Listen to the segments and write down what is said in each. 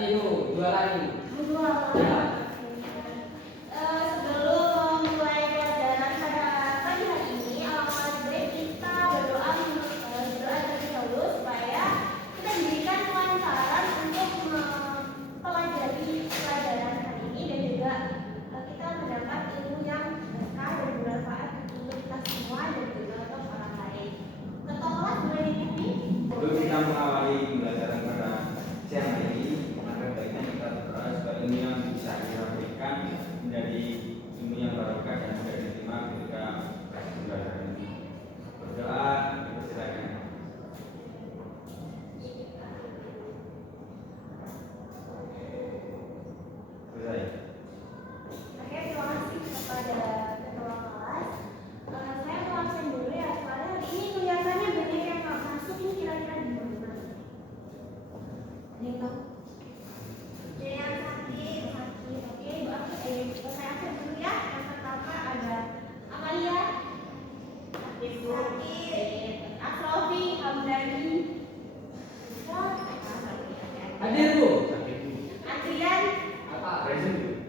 tadi itu jualan. Ya. Sebelum mulai pelajaran pada pagi hari ini, awal murid kita berdoa terlebih dahulu supaya kita diberikan kelancaran untuk mempelajari pelajaran hari ini dan juga kita mendapat ilmu yang berkah dan bermanfaat untuk kita semua dan juga untuk orang lain. Ketua kelas boleh diikuti? Sebelum kita mengawali pembelajaran pada siang hari ini, maka baiknya kita berdoa supaya ilmu yang bisa kita berikan menjadi ilmu yang barokah dan juga diterima ketika pembelajaran ini. Berdoa, dipersilakan. Selesai. Oke, terima kasih kepada ketua kelas. Saya mau absen dulu ya, soalnya hari ini kelihatannya banyak yang nggak masuk. Ini kira-kira di mana? Yang tahu? Yang sakit. Oke, saya absen dulu ya. Yang pertama ada Amalia, Ibu, Asrofi, Hamdani, Hadir Bu. Adrian, Apa? Present.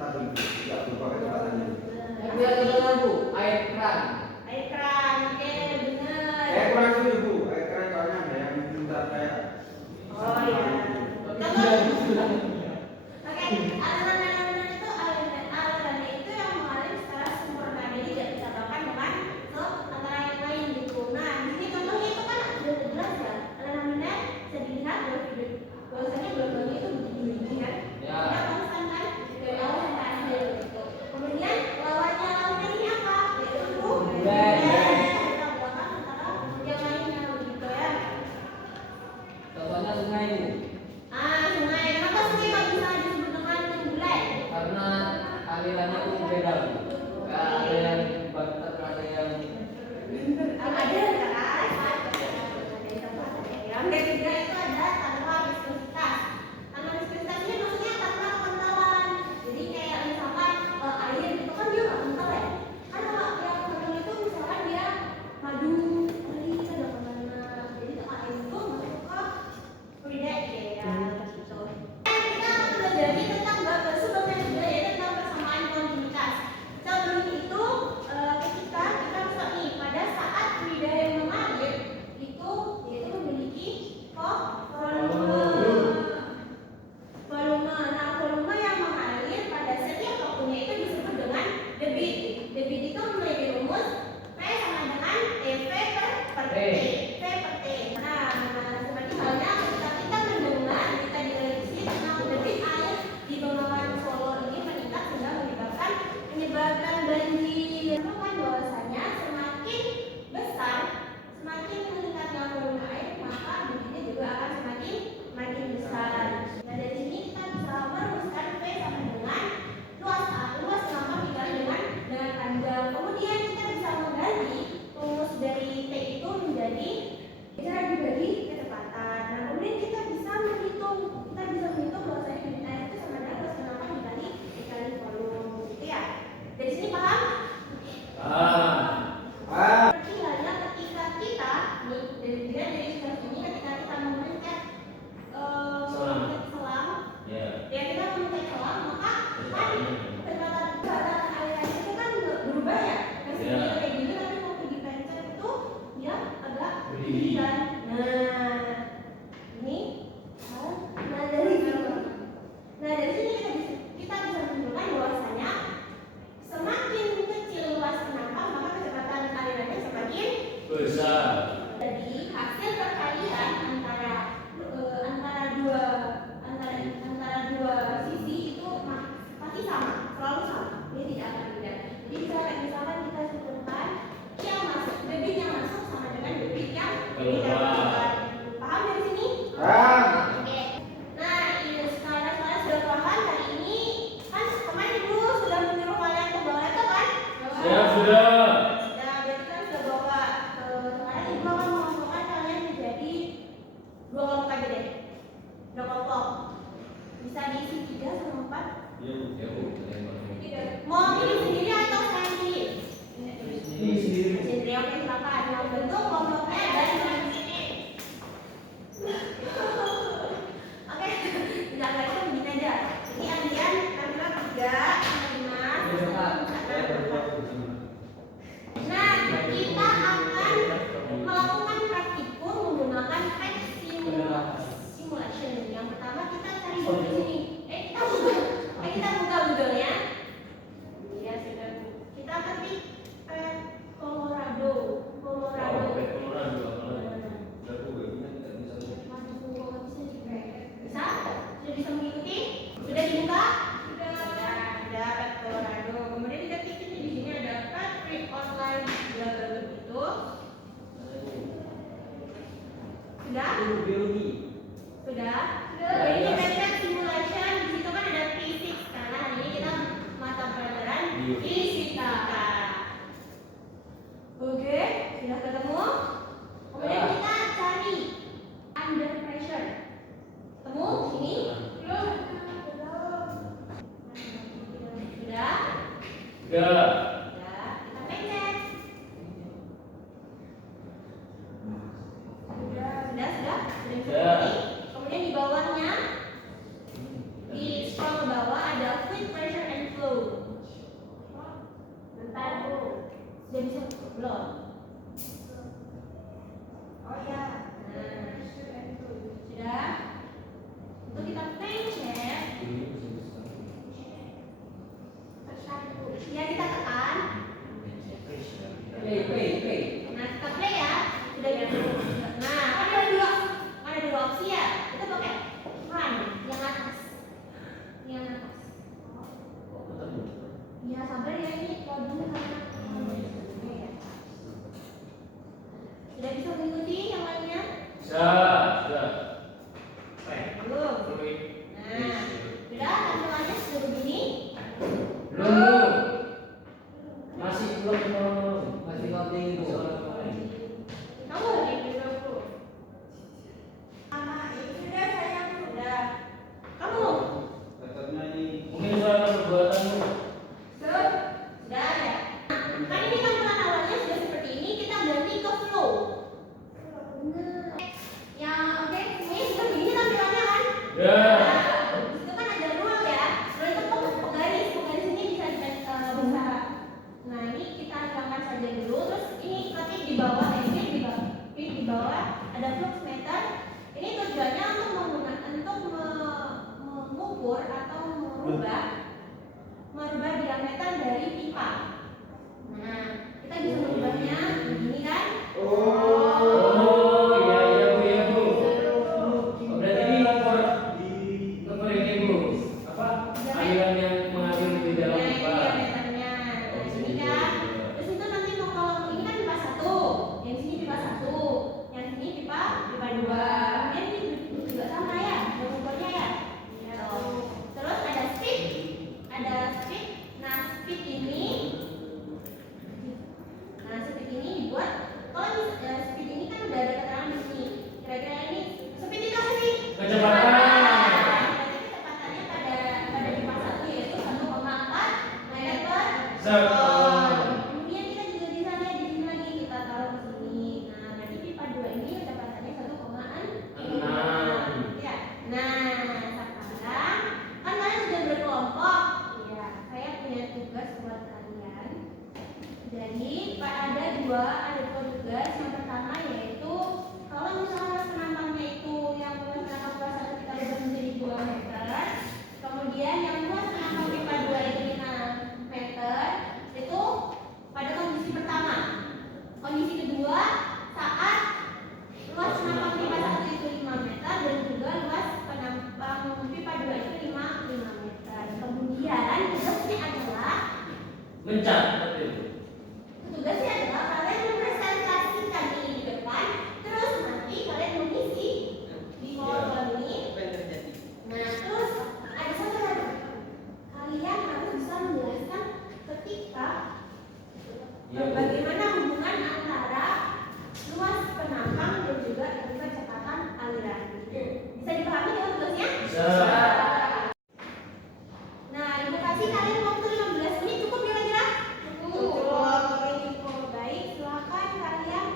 kita tidak berubah kecepatannya. Yang biar kedengaran Bu, air keran. Air keran, oke benar. Kurang sih Bu, air keran soalnya ada yang minta kayak. Oh iya. Oke, aliran itu alirannya itu yang mengalir secara sempurna, jadi tidak disamakan dengan ke antara yang lain gitu. Nah, di sini contohnya itu kan sudah jelas ya. Alirannya bisa dilihat dari video. Bahwasanya gelombangnya itu begini kan. Ya. Tidak konstan kan dari awal sampai akhir gitu. Kemudian lawannya ini apa? Yaitu bulan. Kita belakang antara yang lainnya begitu ya. Contohnya sungai Bu. Sungai. Kenapa sungai nggak bisa disebut dengan bulan? Karena alirannya itu beda Bu. Nggak ada yang banter, ada yang Ada yang ketiga itu ada tanpa viskositas. Tanpa viskositas ini maksudnya tanpa kekentalan. Jadi kayak misalkan air itu kan dia nggak kental ya. Kan kalau yang kental itu misalkan dia madu, itu ada kemana. Jadi air itu masuk ke kulit ya gitu. Kita belajar tentang sebabnya juga ya tentang persamaan kontinuitas. Sebelum itu ketika kita bisa nih pada saat fluida yang mengalir itu yaitu memiliki volume. Nah, volume yang mengalir pada setiap waktunya itu disebut dengan debit. Debit itu memiliki rumus P sama dengan dV per T. P per T. Nah, seperti halnya ketika kita mendengar kita diprediksi tentang debit air di Bengawan Solo ini meningkat sehingga menyebabkan banjir. Kan bahwasanya semakin besar, semakin meningkatnya volume air, maka debitnya juga akan semakin besar. Nah, dari sini kita bisa merumuskan P sama dengan luas lambang dikali dengan panjang. Kemudian kita bisa mengganti rumus dari T itu menjadi cara dibagi kecepatan. Nah, kemudian kita bisa menghitung bahwasanya debit air itu sama dengan luas lambang dikali volume, gitu ya. Dari sini paham? Seperti halnya ketika kita nih dari sebelah ini ketika kita memencet selang, ya kita memencet selang, maka kan kecepatan aliran itu kan berubah ya. Yang sebelumnya kayak gini tapi waktu dipencet itu dia agak tinggi kan. Dari sini kita bisa menunjukkan bahwasanya semakin kecil luas penampak maka kecepatan alirannya semakin Besar. Jadi hasil perkalian antara dua sisi itu pasti sama, selalu sama. Ini tidak akan beda. Jadi misalkan kita sebutkan debit yang masuk sama dengan debit yang keluar. Paham dari sini? Oke. Nah, sekarang sudah paham hari ini kan kemarin Ibu sudah menyuruh kalian ke bawah laptop kan? Sudah. Nah, berarti kan sudah bawa sekarang Ibu akan mengumpulkan kalian menjadi dua kelompok aja deh. Dua kelompok. Bisa diisi 3 sama 4. Ya Bu. Mau pilih sendiri atau saya pilih? Ini sendiri. Sendiri, oke silakan. Yang bentuk kelompoknya dari mana sini? Oke, jangan itu begini aja. Ini Andian, Kamila 3, 5, Nah, kita akan melakukan praktikum menggunakan PET simulation. Yang pertama kita cari dulu di sini. Kita buka Google-nya. Ya sudah. Kita ketik PET Colorado. Bisa? Sudah bisa mengikuti? Sudah dibuka? Sudah. Ada PET Colorado. Kemudian kita ketik di sini ada PET free online begitu. Sudah? biologi. Sudah? Jadi kita lihat simulation. Di situ kan ada fisik. Karena hari ini kita mata pelajaran fisika. Oke, sudah ketemu? Kemudian kita cari under pressure. Ketemu? Ini? Belum. Sudah? Sudah. Kita pencet. Sudah. Kemudian di bawahnya di scroll ke bawah ada fluid pressure and Belum. Oh ya. Nah, sudah. Untuk kita pencet. Ya kita tekan. Play. Nah kita play ya. Sudah gitu. Nah ada dua opsi ya. Kita pakai run yang atas. Yang atas. Ya sabar ya ini loading karena ya. Sudah bisa mengikuti yang lainnya? Sudah. Belum. Nah, sudah tampilannya sudah begini. Belum. Masih belum. Masih loading itu. Kamu lagi dulu. Sudah sayang sudah. Kamu Laptopnya ini Mungkin soal perbuatanmu. sudah ada. Kan ini tampilan awalnya sudah seperti ini. Kita ganti ke flow. Nah, yang oke, semuanya sudah begini tampilannya kan? Ya. Itu kan ada rule ya. Rule itu penggaris ini bisa. Nah ini kita hilangkan saja dulu. Terus ini tapi di bawah di bawah ada flux meter. Ini tujuannya untuk mengukur atau merubah diameter dari pipa. Nah kita bisa merubahnya begini kan? Oh, iya Bu. Berarti ini nomor ini Bu. Apa? Aliran yang mengalir di dalam Nah, ini pipa. diameternya. Nah, sini kan. Terus itu nanti kalau ini kan pipa 1, yang sini pipa 1, yang sini pipa 2. Kemudian ini juga sama ya, mengukurnya ya. Terus ada speed. Nah, speed ini dibuat kalau speed ini kan udah ada keterangan di sini. Kira-kira ini speed itu apa sih? Kecepatan. Kecepatannya pada pipa 1 yaitu 1,4 meter per Second. Kemudian kita juga bisa lihat di sini lagi, kita taruh ke sini. Nah, berarti pipa 2 ini kecepatannya 1,6. Ya. Nah, sekarang kan kalian sudah berkelompok. Ya, saya punya tugas buat kalian. Jadi, ada dua tugas. Yang pertama yaitu kalau misalnya penambangnya itu yang luas penambang kelas 1 kita ubah menjadi 2 meter. Kemudian yang luas penambang pipa 2 itu 5 meter. Itu pada kondisi pertama. Kondisi kedua saat luas penambang pipa 1 itu 5 meter dan juga luas penambang pipa 2 itu 5 meter. Kemudian tugasnya adalah Mencat. tugasnya adalah kalian mempresentasikan ini di depan, terus nanti kalian mengisi di kolom ini. Nah, terus ada satu lagi, kalian harus bisa menjelaskan ketika bagaimana hubungan antara luas penambang dan juga kecepatan aliran. Bisa dipahami dengan tugasnya? Bisa. Nah, ibu kasih kalian waktu 15 menit cukup kira-kira? Cukup. Baik, silakan kalian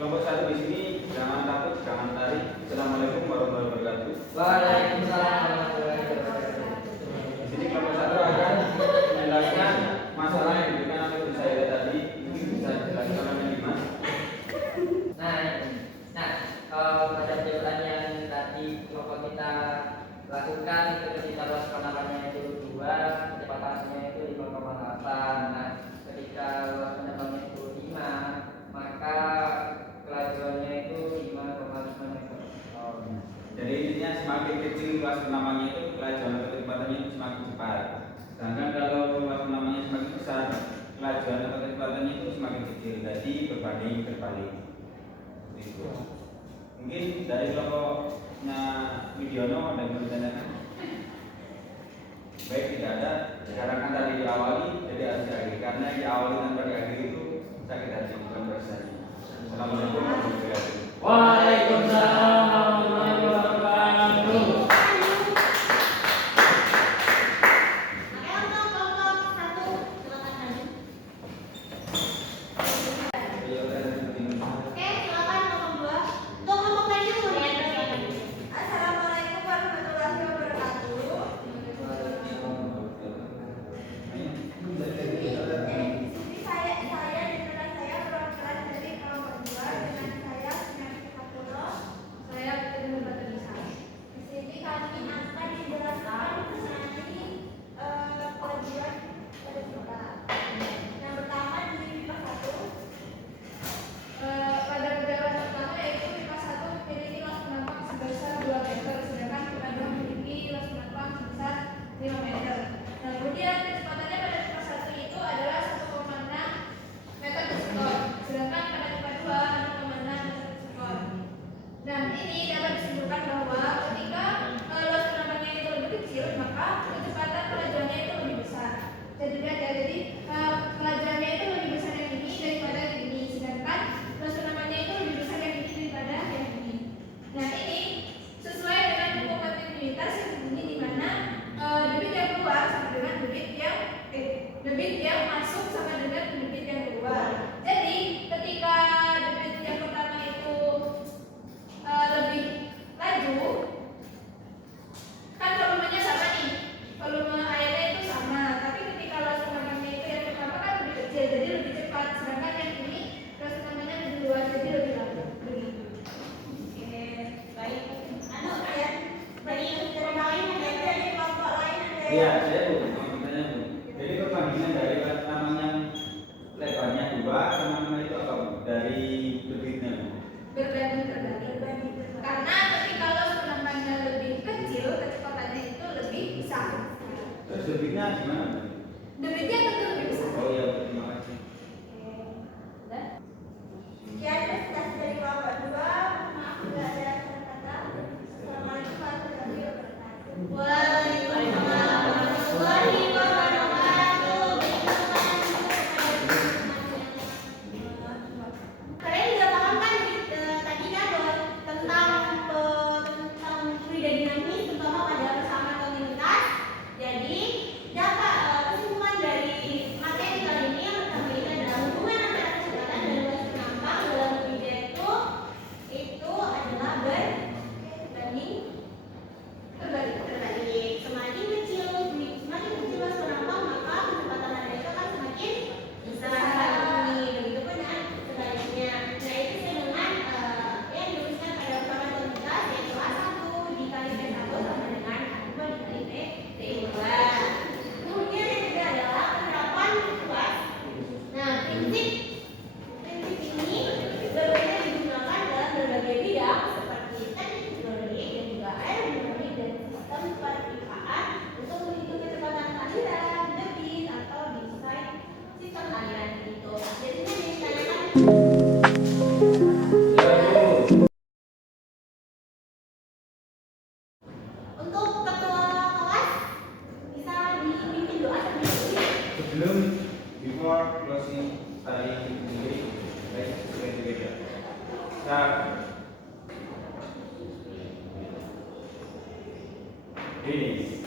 Kelompok satu di sini jangan takut, jangan tarik. Assalamualaikum warahmatullahi wabarakatuh. Waalaikumsalam warahmatullahi wabarakatuh. Di sini kelompok satu akan menjelaskan masalah yang diberikan oleh Bu Saira tadi. Mungkin bisa dijelaskan oleh Dimas. Nah, pada pertanyaan tadi 8. Nah, ketika luas penebangannya itu 5, maka kelajuannya itu 5,5 meter. Jadi intinya semakin kecil luas penamannya itu kelajuan atau kecepatannya itu semakin cepat. Sedangkan kalau luas penamannya semakin besar, kelajuan atau kecepatannya itu semakin kecil. Jadi berbanding terbalik. Itu. Mungkin dari kelompoknya Widiono ada yang bertanyakan? Baik, tidak ada. Karena kan tadi diawali, jadi harus diakhiri. Karena diawali tanpa diakhiri itu sakit hati, bukan prestasi. Assalamualaikum warahmatullahi wabarakatuh. Waalaikumsalam warahmatullahi wabarakatuh. Oke, untuk kelompok 1 silakan maju. Oke, silakan kelompok 2. Untuk kelompok lain dulu ya. Assalamualaikum warahmatullahi wabarakatuh. Saya dan rekan saya perwakilan dari kelompok 2 dengan saya Sinati Kapuro. Saya Putri Batulisa. Di sini kami akan menjelaskan mengenai pelajaran pada kita. Yang pertama di MIPA 1. Pada pelajaran pertama yaitu MIPA 1 memiliki luas penampang sebesar 2 meter, sedangkan MIPA 2 memiliki luas penampang sebesar 5 meter. Nah, kemudian kecepatannya pada MIPA 1 itu adalah 1,6 meter per sekon, sedangkan pada MIPA 2 6,6 meter per sekon. Nah, ini dapat disimpulkan bahwa ketika luas penampangnya itu lebih kecil, maka kecepatan pelajarannya itu lebih besar. Jadi lihat ya, jadi pelajarannya itu lebih besar yang ini daripada yang ini, sedangkan luas penampangnya itu lebih besar yang ini daripada yang ini. Nah, ini sesuai dengan buku kontinuitas yang bunyi di mana debit yang keluar sama dengan debit yang masuk sama dengan debit yang keluar. Jadi ketika debit yang pertama itu lebih laju, kan volumenya sama nih, volume airnya itu sama, tapi ketika luas penampangnya itu yang pertama kan lebih kecil, jadi lebih cepat, sedangkan yang ini luas penampangnya lebih luas, jadi lebih laju. Begitu. Oke, baik. Ya, dari kelompok lain ada dari kelompok lain ada. Iya, saya mau bertanya Bu. Jadi perbandingan dari tanam yang lebarnya 2 sama itu apa Bu? Dari debitnya Bu? Berbanding terbalik. Karena ketika luas penampangnya lebih kecil, kecepatannya itu lebih besar. Terus debitnya gimana Bu? Debitnya tentu lebih besar. Oh iya, terima kasih. Udah. Sekian presentasi dari kelompok 2. Maaf tidak ada kata-kata. Assalamualaikum warahmatullahi wabarakatuh. Waalaikumsalam warahmatullahi wabarakatuh. Kalian juga paham kan tadi kan tentang fluida dinamis, terutama pada persamaan kontinuitas. Jadi dapat kesimpulan dari materi kali ini yang pertama ini adalah hubungan antara kecepatan dan luas penampang dalam fluida itu adalah berbanding terbalik. Semakin kecil luas penampang, maka kecepatan air itu akan semakin besar. Begitu pun dengan sebaliknya. Nah, itu dengan yang dirumuskan pada persamaan kontinuitas yaitu A1 dikali P1 sama dengan A2 dikali P2. Kemudian yang kedua adalah penerapan luas. Nah, prinsip ini berbeda digunakan dalam berbagai bidang seperti teknik hidrolik dan juga aerodinamik dan sistem perpipaan untuk menghitung kecepatan aliran, debit atau desain sistem aliran itu. Biasanya ditanyakan untuk ketua kelas bisa dipimpin doa terlebih dahulu. Sebelum before closing tadi sendiri, baik together. Start. Finish.